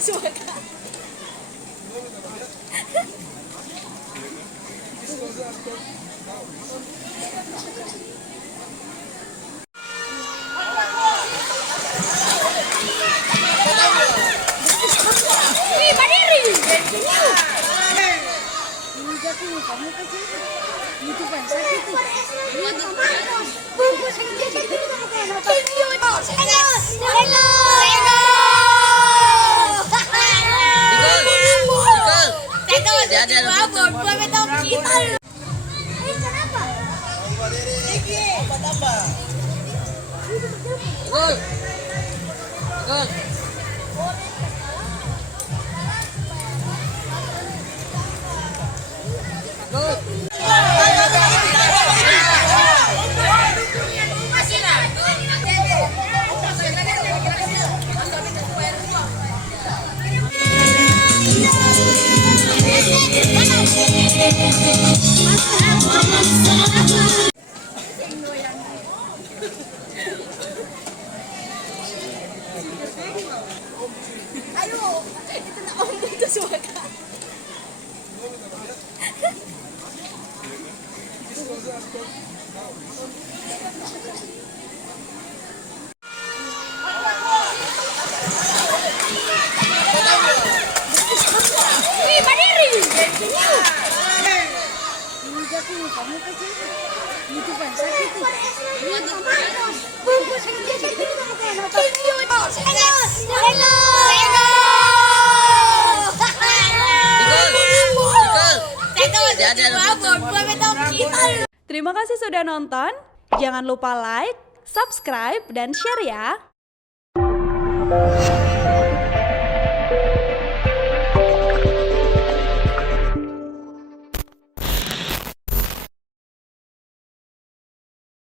suka. Wih, berdiri. Kamu kasih itu kan sakit tuh. Ayo, itu nak om itu suka. Wih, berdiri. Kamu kasih itu kan sakit tuh. Terima kasih sudah nonton. Jangan lupa like, subscribe, dan share ya.